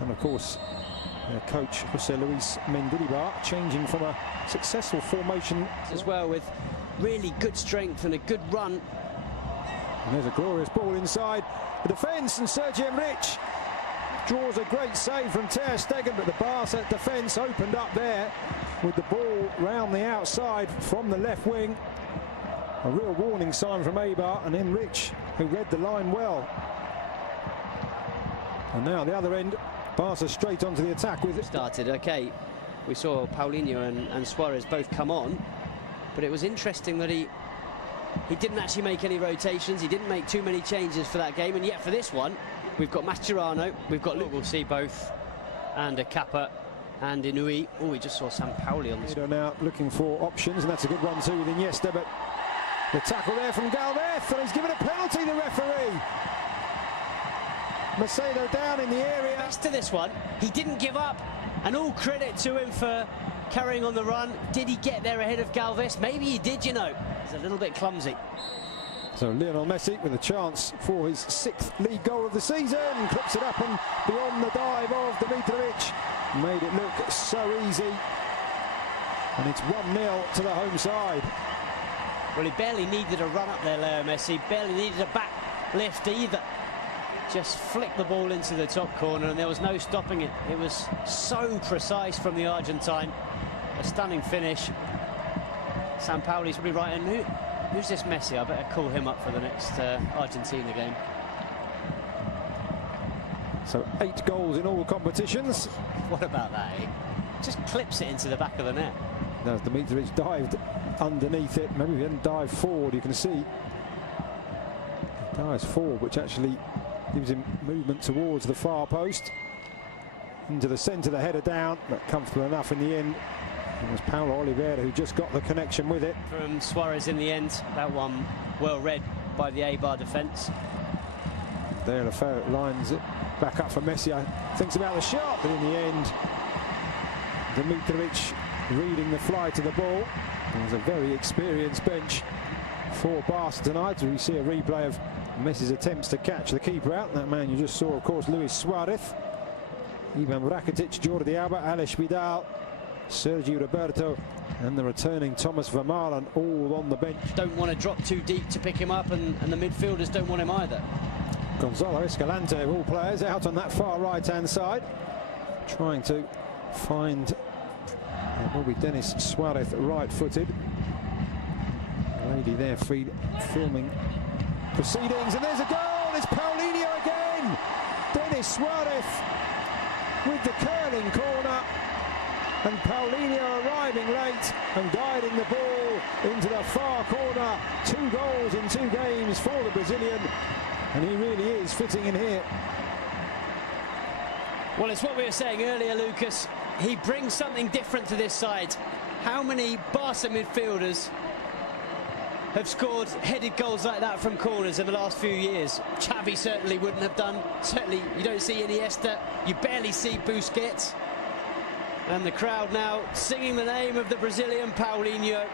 And of course, their coach, Jose Luis Mendilibar, changing from a successful formation as well, with really good strength and a good run. And there's a glorious ball inside the defence, and Sergi Enrich draws a great save from Ter Stegen, but the Barca defence opened up there with the ball round the outside from the left wing. A real warning sign from Eibar, and Enrich, who read the line well. And now the other end, Barca straight onto the attack with it. Started, okay. We saw Paulinho and Suarez both come on, but it was interesting that he didn't actually make any rotations. He didn't make too many changes for that game, and yet for this one, we've got Mascherano, we've got Luke. We'll see both, and a Kappa and Inui. Oh, we just saw Sampaoli on the screen. Now looking for options, and that's a good one too with Iniesta, but the tackle there from Galvez, and he's given a penalty, the referee. Macedo down in the area. Best to this one, he didn't give up, and all credit to him for carrying on the run. Did he get there ahead of Galvez? Maybe he did, you know. He's a little bit clumsy. So Lionel Messi with a chance for his 6th league goal of the season, clips it up and beyond the dive of Dimitrovic. Made it look so easy, and it's 1-0 to the home side. Well, he barely needed a run up there, Leo Messi, barely needed a back lift either. Just flicked the ball into the top corner, and there was no stopping it. It was so precise from the Argentine. A stunning finish. Sampaoli's probably right. And who's this Messi? I better call him up for the next Argentina game. So 8 goals in all competitions. What about that? He just clips it into the back of the net. Now Dimitrovic dived underneath it. Maybe if he hadn't dived forward, you can see. He dives forward, which actually gives him movement towards the far post. Into the centre, the header down, but comfortable enough in the end. It was Paulo Oliveira who just got the connection with it. From Suarez in the end, that one well read by the Eibar defence. There Lefebvre lines it back up for Messi. Thinks about the shot, but in the end, Dimitrovic reading the fly to the ball. It was a very experienced bench for Barca tonight. We see a replay of Messi's attempts to catch the keeper out. That man you just saw, of course, Luis Suarez, Ivan Rakitic, Jordi Alba, Alex Vidal, Sergi Roberto, and the returning Thomas Vermaelen, all on the bench. Don't want to drop too deep to pick him up, and the midfielders don't want him either. Gonzalo Escalante, of all players, out on that far right-hand side, trying to find will be Denis Suarez, right-footed. Lady there filming proceedings, and there's a goal. It's Paulinho again. Denis Suarez with the curling corner, and Paulinho arriving late and guiding the ball into the far corner. 2 goals in 2 games for the Brazilian, and he really is fitting in here. Well, it's what we were saying earlier, Lucas. He brings something different to this side. How many Barca midfielders have scored headed goals like that from corners in the last few years? Xavi certainly wouldn't have done. Certainly you don't see Iniesta, you barely see Busquets. And the crowd now singing the name of the Brazilian Paulinho.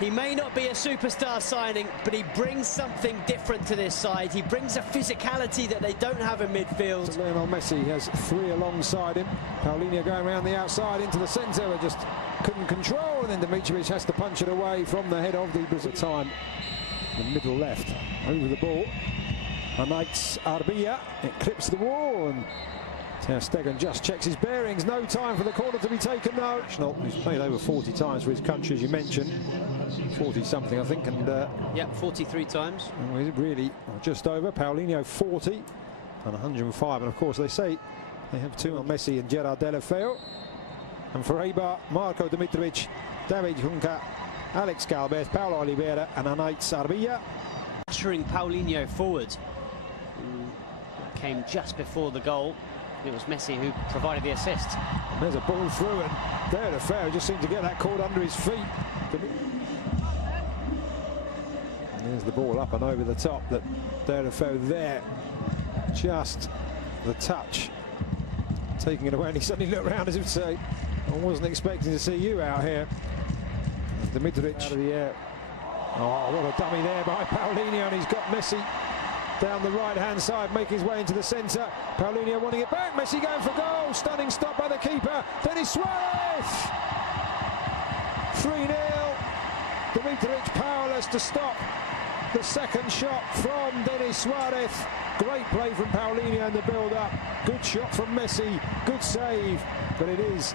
He may not be a superstar signing, but he brings something different to this side. He brings a physicality that they don't have in midfield. So Lionel Messi has 3 alongside him. Paulinho going around the outside into the centre, but just couldn't control, and then Dimitrovic has to punch it away from the head of the Brazil time. The middle left, over the ball. Anaitz Arbilla, it clips the wall, and Ter Stegen just checks his bearings. No time for the corner to be taken, though. He's played over 40 times for his country, as you mentioned. 40-something, I think, and yeah, 43 times. And really, just over. Paulinho 40 and 105, and of course they say they have 2 on Messi and Gerard Deulofeu. And for Eibar, Marco Dimitrovic, David Junca, Alex Galvez, Paulo Oliveira, and Anaitz Arbilla. Ushering Paulinho forward. That came just before the goal. It was Messi who provided the assist. And there's a ball through, and Deulofeu just seemed to get that caught under his feet. And there's the ball up and over the top. That Deulofeu there, just the touch, taking it away, and he suddenly looked around as if to say, I wasn't expecting to see you out here. Dimitrovic out of the air. Oh, what a dummy there by Paulinho, and he's got Messi down the right-hand side, making his way into the centre. Paulinho wanting it back. Messi going for goal. Stunning stop by the keeper. Denis Suarez. 3-0. Dimitrovic powerless to stop the second shot from Denis Suarez. Great play from Paulinho in the build-up. Good shot from Messi. Good save. But it is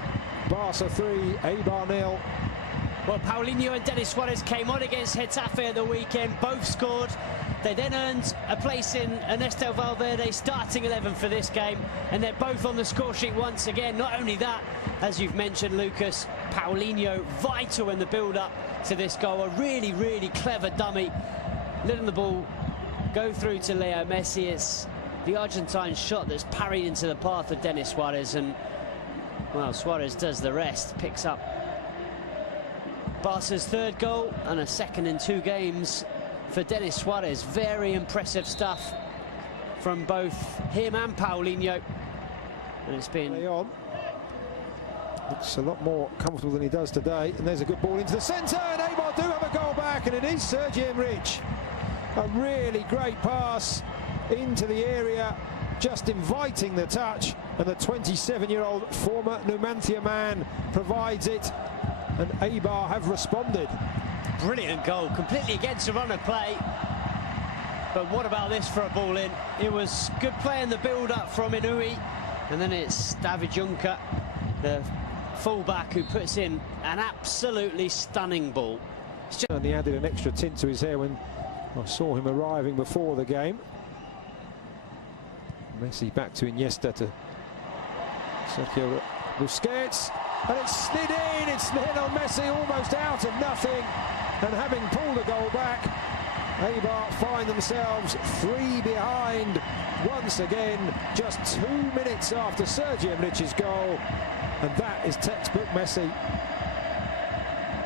Barca 3, Eibar 0. Well, Paulinho and Denis Suarez came on against Getafe at the weekend. Both scored. They then earned a place in Ernesto Valverde's starting 11 for this game. And they're both on the score sheet once again. Not only that, as you've mentioned, Lucas, Paulinho vital in the build-up to this goal. A really, really clever dummy. Letting the ball go through to Leo Messi. It's the Argentine shot that's parried into the path of Denis Suarez. And, well, Suarez does the rest. Picks up Barca's third goal and a second in 2 games for Denis Suarez. Very impressive stuff from both him and Paulinho. And it's been... Looks a lot more comfortable than he does today. And there's a good ball into the centre. And Eibar do have a goal back. And it is Sergi Enrich. A really great pass into the area, just inviting the touch. And the 27-year-old former Numancia man provides it. And Eibar have responded. Brilliant goal, completely against the run of play. But what about this for a ball in? It was good play in the build-up from Inui. And then it's David Juncker, the fullback, who puts in an absolutely stunning ball. And he added an extra tint to his hair when I saw him arriving before the game. Messi back to Iniesta, to Sergio Busquets. And it's slid in, it's Lionel Messi almost out of nothing. And having pulled a goal back, Eibar find themselves 3 behind once again, just 2 minutes after Sergi Enrich's goal. And that is textbook Messi.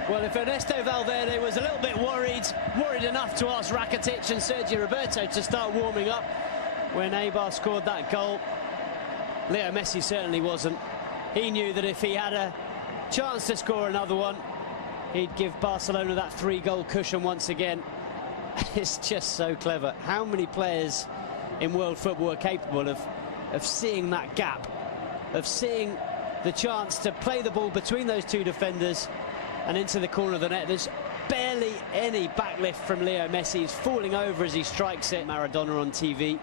Well, if Ernesto Valverde was a little bit worried enough to ask Rakitic and Sergio Roberto to start warming up when Eibar scored that goal, Leo Messi certainly wasn't. He knew that if he had a chance to score another one, he'd give Barcelona that 3-goal cushion once again. It's just so clever. How many players in world football are capable of seeing that gap, of seeing the chance to play the ball between those 2 defenders and into the corner of the net? There's barely any backlift from Leo Messi. He's falling over as he strikes it. Maradona on TV.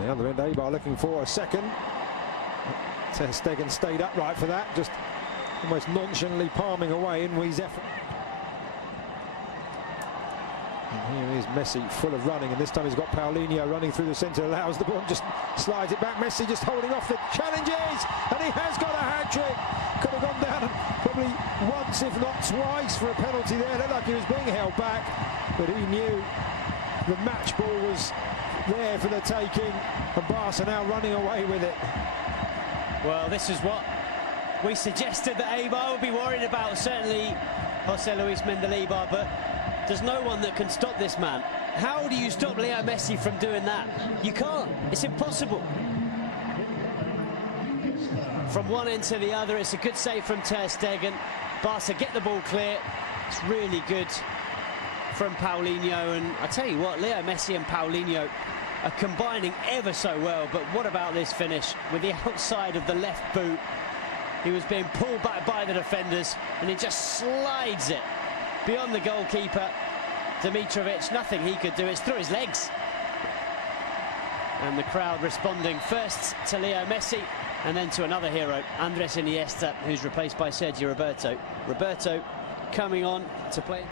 The other end, Eibar looking for a second. Ter Stegen stayed upright for that, just almost nonchalantly palming away Inui's effort. And here is Messi, full of running, and this time he's got Paulinho running through the centre, allows the ball, just slides it back. Messi just holding off the challenges, and he has got a hat-trick. Could have gone down probably once, if not twice, for a penalty there. Looked like he was being held back, but he knew the match ball was there for the taking, and Barca now running away with it. Well, this is what we suggested that Eibar would be worried about. Certainly Jose Luis Mendilibar, but there's no one that can stop this man. How do you stop Leo Messi from doing that? You can't. It's impossible. From one end to the other, it's a good save from Ter Stegen. Barca get the ball clear. It's really good from Paulinho. And I tell you what, Leo Messi and Paulinho are combining ever so well. But what about this finish? With the outside of the left boot, he was being pulled back by the defenders, and he just slides it beyond the goalkeeper. Dimitrovic, nothing he could do. It's through his legs. And the crowd responding first to Leo Messi and then to another hero, Andres Iniesta, who's replaced by Sergio Roberto. Roberto coming on to play.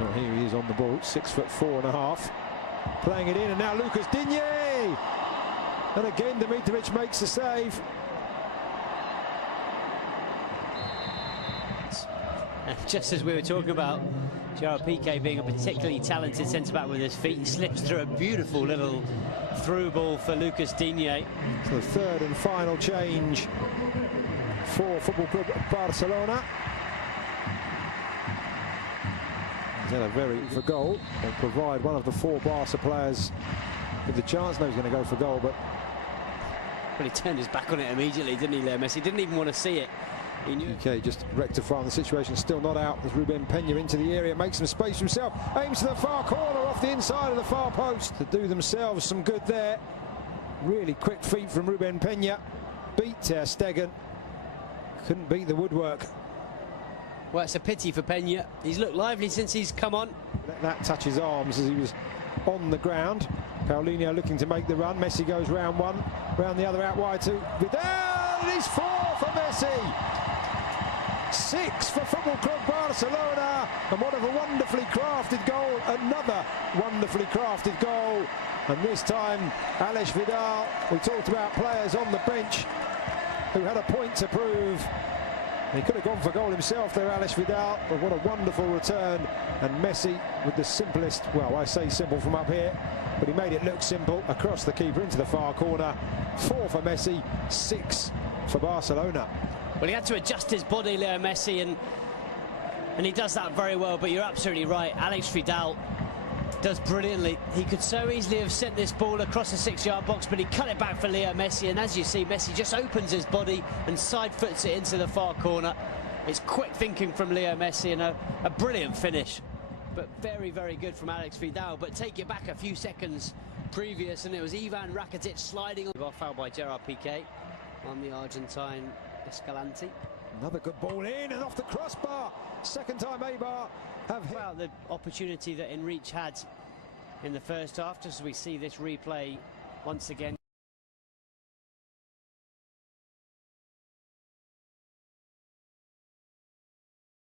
Well, here he is on the ball, 6'4.5", playing it in, and now Lucas Digne. And again, Dimitrovic makes the save. And just as we were talking about Gerard Piqué being a particularly talented centre-back with his feet, he slips through a beautiful little through ball for Lucas Digne. So the third and final change for Football Club Barcelona. He's had a very for goal. They'll provide one of the 4 Barca players with the chance. No, he's going to go for goal, but... Well, he turned his back on it immediately, didn't he, Leo Messi? He didn't even want to see it. He knew. UK just rectifying the situation, still not out as Ruben Peña into the area, makes some space for himself, aims to the far corner off the inside of the far post to do themselves some good there. Really quick feet from Ruben Peña, beat Ter Stegen, couldn't beat the woodwork. Well, it's a pity for Peña. He's looked lively since he's come on. Let that touch his arms as he was on the ground. Paulinho looking to make the run. Messi goes round one, round the other out wide to Vidal. It is 4 for Messi. 6 for Football Club Barcelona. And what a wonderfully crafted goal. Another wonderfully crafted goal. And this time, Alex Vidal. We talked about players on the bench who had a point to prove. He could have gone for goal himself there, Alex Vidal, but what a wonderful return. And Messi with the simplest, well, I say simple from up here, but he made it look simple across the keeper into the far corner. 4 for Messi, 6 for Barcelona. Well, he had to adjust his body, Leo Messi, and he does that very well. But you're absolutely right, Alex Vidal does brilliantly. He could so easily have sent this ball across the 6-yard box, but he cut it back for Leo Messi, and as you see, Messi just opens his body and side foots it into the far corner. It's quick thinking from Leo Messi and a brilliant finish, but very, very good from Alex Vidal. But take you back a few seconds previous, and it was Ivan Rakitic sliding on. Foul by Gerard Piqué on the Argentine Escalante. Another good ball in and off the crossbar. Second time Eibar have hit. About the opportunity that Enrique had in the first half, just as we see this replay once again.